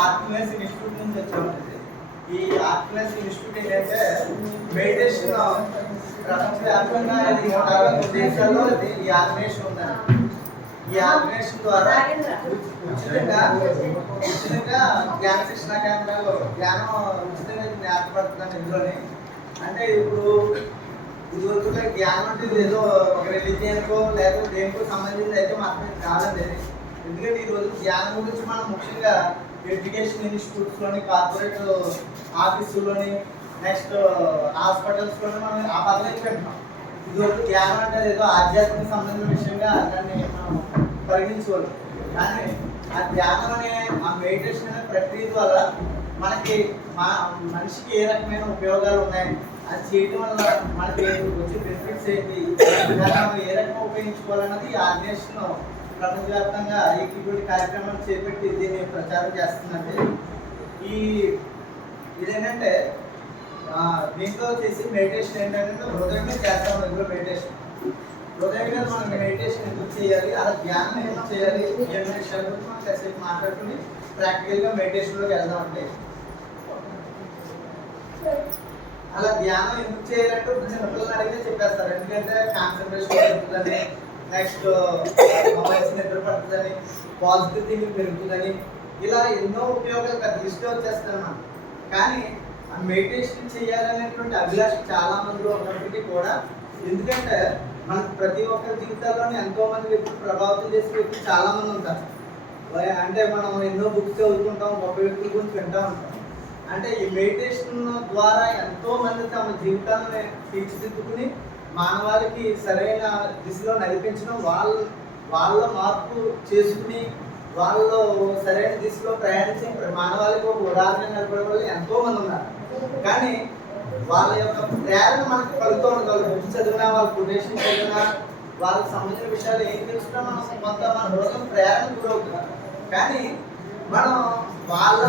ఆర్ట్నెస్ institute నుంచి వచ్చామండి. ఈ ఆర్ట్నెస్ ఇన్స్టిట్యూట్ ఏంటంటే మెడిటేషన్ ప్రపంచవ్యాప్తంగా 160 దేశాల్లో ఈ ఆర్గనైజేషన్ ఉందండి. ఈ ఆర్గనైజేషన్ ద్వారా ఉచితంగా జ్ఞాన శిక్షణ కేంద్రాలు జ్ఞానం ఉచితంగా ఏర్పడుతుందండి. ఇందులోని అంటే ఇప్పుడు ఇదివరకు జ్ఞానం అంటే ఏదో ఒక రిలీజియన్కో లేదా దేనికో సంబంధించి అయితే మాత్రమే కాదండి. ఎందుకంటే ఈరోజు జ్ఞానం గురించి మనం ముఖ్యంగా ఎడ్యుకేషన్ ఇన్స్టిట్యూట్స్లోని, కార్పొరేట్ ఆఫీసుల్లోని, నెక్స్ట్ హాస్పిటల్స్లోని మనం ఆ పదవి పెడతాం. ఇదివరకు జ్ఞానం అంటే ఏదో ఆధ్యాత్మిక సంబంధించిన విషయంగా దాన్ని మనం పరిగణించవచ్చు. కానీ ఆ ధ్యానం అనే ఆ మెడిటేషన్ అనే ప్రక్రియ ద్వారా మనకి మనిషికి ఏ రకమైన ఉపయోగాలు ఉన్నాయి, అది చేయడం వల్ల మనకి వచ్చే బెనిఫిట్స్ ఏంటి, మనం ఏ రకంగా ఉపయోగించుకోవాలన్నది ఈ ఆర్గనైజేషన్ ప్రపంచవ్యాప్తంగా ఇటువంటి కార్యక్రమాలు చేపట్టి దీన్ని ప్రచారం చేస్తుందండి. ఇదేంటంటే దీంట్లో చేసి మెడిటేషన్ ఏంటంటే హృదయం మీద చేస్తాం. ఇందులో మెడిటేషన్ హృదయం మీద మనం మెడిటేషన్ ఎందుకు చేయాలి, అలా ధ్యానం ఎందుకు చేయాలి, ఎన్ని విషయాల గురించి మనం కాసేపు మాట్లాడుకుని ప్రాక్టికల్గా మెడిటేషన్లోకి వెళ్దామండి. అలా ధ్యానం ఎందుకు చేయాలంటే చిన్నపిల్లలు అడిగితే చెప్పేస్తారు. ఎందుకంటే కాన్సన్ట్రేషన్ పెరుగుతుందని, నెక్స్ట్ మొబైల్స్ నిద్ర పడుతుందని, పాజిటివ్ థింకింగ్ పెరుగుతుందని, ఇలా ఎన్నో ఉపయోగాలు పెద్ద లిస్ట్ వచ్చేస్తాను. కానీ ఆ మెడిటేషన్ చేయాలనేటువంటి అభిలాష చాలా మందిలో ఉన్నప్పటికీ కూడా, ఎందుకంటే మనకు ప్రతి ఒక్కరి జీవితాల్లోనే ఎంతో మంది వ్యక్తులు ప్రభావితం చేసే వ్యక్తులు చాలా మంది ఉంటారు. అంటే మనం ఎన్నో బుక్స్ చదువుకుంటాం, గొప్ప వ్యక్తుల గురించి వింటూ ఉంటాం. అంటే ఈ మెడిటేషన్ ద్వారా ఎంతో మంది తమ జీవితాలను తీర్చిదిద్దుకుని మానవాళికి సరైన దిశలో నడిపించడం, వాళ్ళ మార్పు చేసుకుని వాళ్ళు సరైన దిశలో ప్రయాణించి మానవాళికి ఒక ఉదాహరణ నిలబడే వాళ్ళు ఎంతో మంది ఉన్నారు. కానీ వాళ్ళ యొక్క ప్రేరణ మనకు కలుగుతూ ఉంటుంది. బుక్స్ చదివినా, వాళ్ళ కొటేషన్ చదివినా, వాళ్ళకి సంబంధించిన విషయాలు ఏం తెలుసుకున్నా మనం కొంత మన హృదయం ప్రేరణ గురవుతున్నారు. కానీ మనం వాళ్ళ